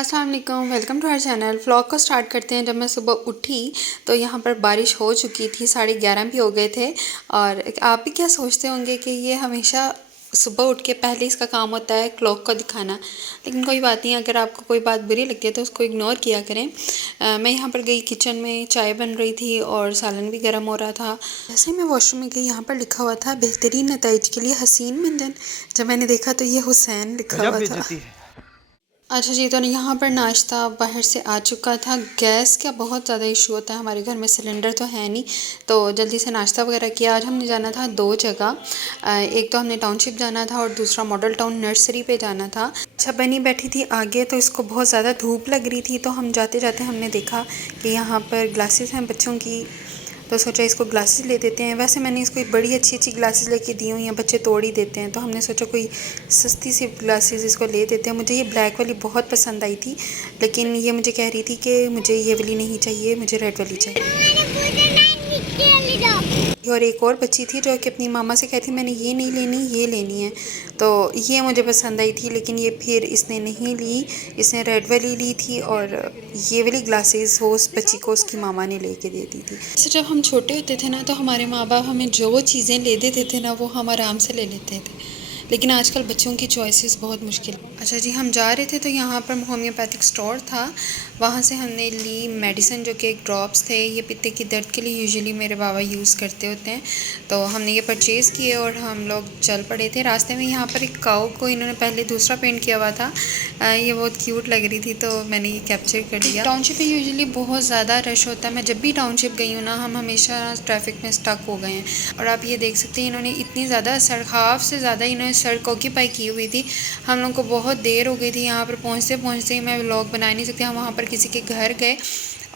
अस्सलाम वालेकुम, welcome to our channel. Vlog को स्टार्ट करते हैं। जब मैं सुबह उठी तो यहाँ पर बारिश हो चुकी थी, 11:30 भी हो गए थे। और आप भी क्या सोचते होंगे कि ये हमेशा सुबह उठ के पहले इसका काम होता है क्लॉक को दिखाना, लेकिन कोई बात नहीं। अगर आपको कोई बात बुरी लगती है तो उसको इग्नोर किया करें। मैं यहाँ पर गई, किचन में चाय बन रही थी और सालन भी गर्म हो रहा था। जैसे मैं वॉशरूम में गई, यहाँ पर लिखा हुआ था बेहतरीन नताइज के लिए हसीन मंजन। जब मैंने देखा तो ये हुसैन लिखा हुआ था। अच्छा जी, तो यहाँ पर नाश्ता बाहर से आ चुका था। गैस का बहुत ज़्यादा इशू होता है हमारे घर में, सिलेंडर तो है नहीं, तो जल्दी से नाश्ता वगैरह किया। आज हमने जाना था 2 जगह। एक तो हमने टाउनशिप जाना था और दूसरा मॉडल टाउन नर्सरी पे जाना था। अच्छा, बनी बैठी थी आगे, तो इसको बहुत ज़्यादा धूप लग रही थी, तो हम जाते जाते हमने देखा कि यहाँ पर ग्लासेस हैं बच्चों की, तो सोचा इसको ग्लासेस ले देते हैं। वैसे मैंने इसको बड़ी अच्छी अच्छी ग्लासेस लेके दी हुई हैं, बच्चे तोड़ ही देते हैं, तो हमने सोचा कोई सस्ती सी ग्लासेस इसको ले देते हैं। मुझे ये ब्लैक वाली बहुत पसंद आई थी, लेकिन ये मुझे कह रही थी कि मुझे ये वाली नहीं चाहिए, मुझे रेड वाली चाहिए। और एक और बच्ची थी जो कि अपनी मामा से कहती मैंने ये नहीं लेनी, ये लेनी है। तो ये मुझे पसंद आई थी, लेकिन ये फिर इसने नहीं ली, इसने रेड वाली ली थी और ये वाली ग्लासेस वो उस बच्ची को उसकी मामा ने लेके दे दी थी। जैसे जब हम छोटे होते थे ना, तो हमारे माँ बाप हमें जो चीज़ें ले देते थे ना, वो हम आराम से ले लेते थे, लेकिन आजकल बच्चों की चॉइसेस बहुत मुश्किल। अच्छा जी, हम जा रहे थे तो यहाँ पर होम्योपैथिक स्टोर था, वहाँ से हमने ली मेडिसिन जो कि एक ड्रॉप्स थे। ये पित्ते की दर्द के लिए यूजुअली मेरे बाबा यूज़ करते होते हैं, तो हमने ये परचेज़ किए और हम लोग चल पड़े थे। रास्ते में यहाँ पर एक काऊ को इन्होंने पहले दूसरा पेंट किया हुआ था, ये बहुत क्यूट लग रही थी, तो मैंने ये कैप्चर कर लिया। टाउनशिप में यूजुअली बहुत ज़्यादा रश होता है। मैं जब भी टाउनशिप गई हूँ ना, हम हमेशा ट्रैफिक में स्टक हो गए हैं। और आप ये देख सकते हैं, इन्होंने इतनी ज़्यादा सड़क, हाफ से ज़्यादा इन्होंने सड़क ऑक्यूपाई की हुई थी। हम लोग को बहुत देर हो गई थी यहाँ पर पहुँचते पहुँचते ही। मैं व्लॉग बना नहीं सकती। हम वहाँ पर किसी के घर गए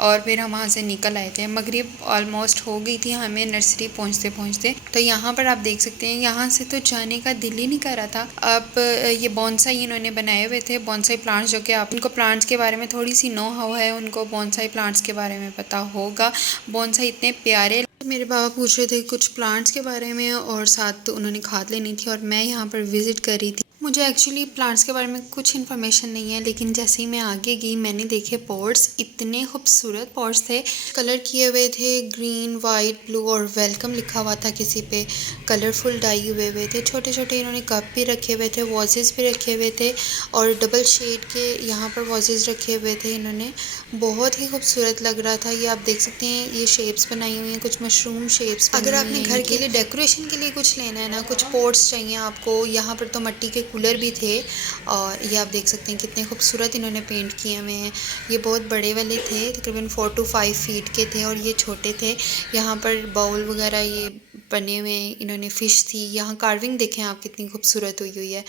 और फिर हम वहाँ से निकल आए थे। मगरिब ऑलमोस्ट हो गई थी हमें नर्सरी पहुँचते पहुँचते। तो यहाँ पर आप देख सकते हैं, यहाँ से तो जाने का दिल ही नहीं कर रहा था। अब ये बोनसाई इन्होंने बनाए हुए थे, बोनसाई प्लांट्स, जो कि आप उनको प्लांट्स के बारे में थोड़ी सी नो हाउ है, उनको बोनसाई प्लांट्स के बारे में पता होगा। बोनसाई इतने प्यारे। मेरे बाबा पूछ रहे थे कुछ प्लांट्स के बारे में और साथ तो उन्होंने खाद लेनी थी और मैं यहाँ पर विज़िट कर रही थी। मुझे एक्चुअली प्लांट्स के बारे में कुछ इन्फॉर्मेशन नहीं है, लेकिन जैसे ही मैं आगे गई मैंने देखे पॉट्स, इतने खूबसूरत पॉट्स थे। कलर किए हुए थे, ग्रीन, वाइट, ब्लू और वेलकम लिखा हुआ था किसी पे। कलरफुल डाई हुए थे, छोटे छोटे इन्होंने कप भी रखे हुए थे, वॉजेस भी रखे हुए थे और डबल शेड के यहाँ पर वॉजेस रखे हुए थे इन्होंने। बहुत ही खूबसूरत लग रहा था। ये आप देख सकते हैं, ये शेप्स बनाई हुई हैं, कुछ मशरूम शेप्स। अगर आपने घर के लिए डेकोरेशन के लिए कुछ लेना है ना, कुछ पॉट्स चाहिए आपको, यहाँ पर तो मिट्टी के कूलर भी थे। और ये आप देख सकते हैं कितने खूबसूरत इन्होंने पेंट किए हुए हैं। ये बहुत बड़े वाले थे, तकरीबन 4 to 5 फीट के थे और ये छोटे थे। यहाँ पर बाउल वगैरह ये बने हुए हैं, इन्होंने फ़िश थी। यहाँ कार्विंग देखें आप कितनी खूबसूरत हुई हुई है।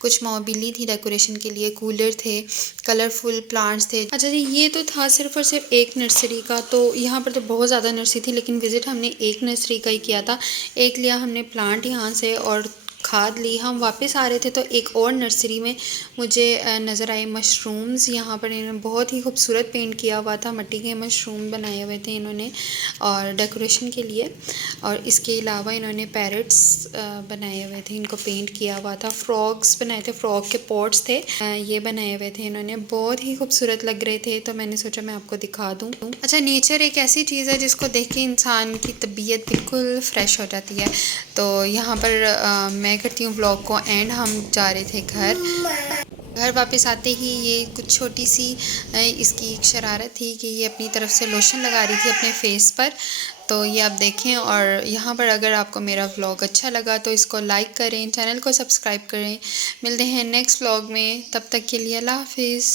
कुछ मोबिली थी डेकोरेशन के लिए, कूलर थे, कलरफुल प्लांट्स थे। अच्छा जी, ये तो था सिर्फ और सिर्फ एक नर्सरी का। तो यहाँ पर तो बहुत ज़्यादा नर्सरी थी, लेकिन विज़िट हमने एक नर्सरी का ही किया था। एक लिया हमने प्लांट यहाँ से और खाद ली। हम वापस आ रहे थे तो एक और नर्सरी में मुझे नज़र आए मशरूम्स। यहाँ पर इन्होंने बहुत ही खूबसूरत पेंट किया हुआ था, मिट्टी के मशरूम बनाए हुए थे इन्होंने और डेकोरेशन के लिए। और इसके अलावा इन्होंने पैरट्स बनाए हुए थे, इनको पेंट किया हुआ था। फ्रॉग्स बनाए थे, फ्रॉग के पॉट्स थे, ये बनाए हुए थे इन्होंने, बहुत ही खूबसूरत लग रहे थे, तो मैंने सोचा मैं आपको दिखा दूँ। अच्छा, नेचर एक ऐसी चीज़ है जिसको देख के इंसान की तबीयत बिल्कुल फ़्रेश हो जाती है। तो यहाँ पर मैं करती हूँ व्लॉग को एंड। हम जा रहे थे घर वापस आते ही ये कुछ छोटी सी इसकी एक शरारत थी कि ये अपनी तरफ से लोशन लगा रही थी अपने फेस पर, तो ये आप देखें। और यहाँ पर अगर आपको मेरा व्लॉग अच्छा लगा तो इसको लाइक करें, चैनल को सब्सक्राइब करें। मिलते हैं नेक्स्ट व्लॉग में, तब तक के लिए अल्लाह हाफिज़।